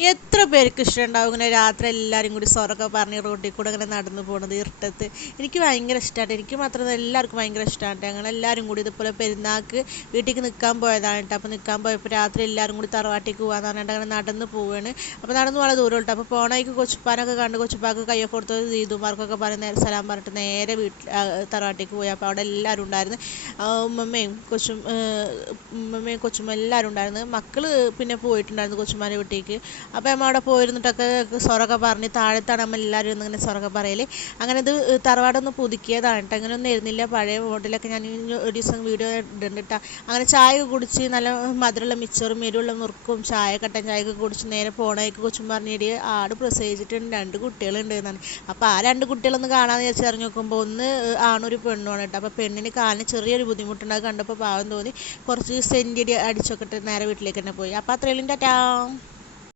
എത്ര പേർക്ക് ഇഷ്ടമുണ്ടാവും ഇങ്ങനെ രാത്രി എല്ലാവരും കൂടി സൊറൊക്കെ പറഞ്ഞ് റോട്ടിൽ കൂടെ ഇങ്ങനെ നടന്നു പോണത് ഇരുട്ടത്ത്. എനിക്ക് ഭയങ്കര ഇഷ്ടമാണ്. എനിക്ക് മാത്രമല്ല എല്ലാവർക്കും ഭയങ്കര ഇഷ്ടമാണ്. ഞങ്ങളെല്ലാവരും കൂടി ഇതുപോലെ പെരുന്നാൾക്ക് വീട്ടിലേക്ക് നിൽക്കാൻ പോയതാണ് കേട്ടോ. അപ്പോൾ നിൽക്കാൻ പോയപ്പോൾ രാത്രി എല്ലാവരും കൂടി തറവാട്ടിലേക്ക് പോകാമെന്ന് പറഞ്ഞിട്ട് അങ്ങനെ നടന്ന് പോവുകയാണ്. അപ്പോൾ നടന്ന് വളരെ ദൂരം കേട്ടോ. അപ്പോൾ പോണേക്ക് കൊച്ചുപ്പാനൊക്കെ കണ്ട് കൊച്ചുപ്പാക്ക് കയ്യൊക്കെ കൊടുത്ത് ദീദുമാർക്കൊക്കെ പറഞ്ഞ് നേരെ സലാം പറഞ്ഞിട്ട് നേരെ തറവാട്ടിലേക്ക് പോയി. അപ്പോൾ അവിടെ എല്ലാവരും ഉണ്ടായിരുന്നു. ഉമ്മമ്മയും കൊച്ചുമ്മ എല്ലാവരും ഉണ്ടായിരുന്നു. മക്കൾ പിന്നെ പോയിട്ടുണ്ടായിരുന്നു കൊച്ചുമ്മാൻ്റെ വീട്ടിലേക്ക്. അപ്പോൾ അമ്മ അവിടെ പോയിരുന്നിട്ടൊക്കെ സൊറൊക്കെ പറഞ്ഞ് താഴത്താണ് അമ്മ എല്ലാവരും ഇങ്ങനെ സൊറൊക്കെ പറയൽ. അങ്ങനെ ഇത് തറവാടൊന്ന് പുതുക്കിയതാണ് കേട്ടോ. അങ്ങനെയൊന്നും ആയിരുന്നില്ല പഴയ മോഡലൊക്കെ. ഞാൻ ഒരു ദിവസം വീഡിയോ ഇടുന്നുണ്ട് കേട്ടോ. അങ്ങനെ ചായ ഒക്കെ കുടിച്ച് നല്ല മധുരമുള്ള മിച്ചറും എരിവുള്ള നുറുക്കും ചായ കട്ടൻ ചായയൊക്കെ കുടിച്ച് നേരെ പോണേക്ക് കൊച്ചും പറഞ്ഞിട്ട് ആട് പ്രസവിച്ചിട്ടുണ്ട്, 2 കുട്ടികളുണ്ട് എന്നാണ്. അപ്പോൾ ആ 2 കുട്ടികളൊന്ന് കാണാമെന്ന് വിചാരിച്ച് ഇറങ്ങി നോക്കുമ്പോൾ ഒന്ന് ആണൊരു പെണ്ണുമാണ് കേട്ടോ. അപ്പോൾ പെണ്ണിന് കാലിന് ചെറിയൊരു ബുദ്ധിമുട്ടുണ്ട്. അത് കണ്ടപ്പോൾ പാവം തോന്നി കുറച്ച് സെൻറ്റി അടിച്ചൊക്കെ നേരെ വീട്ടിലേക്ക് തന്നെ പോയി. അപ്പോൾ അത്രയും ടാറ്റാ.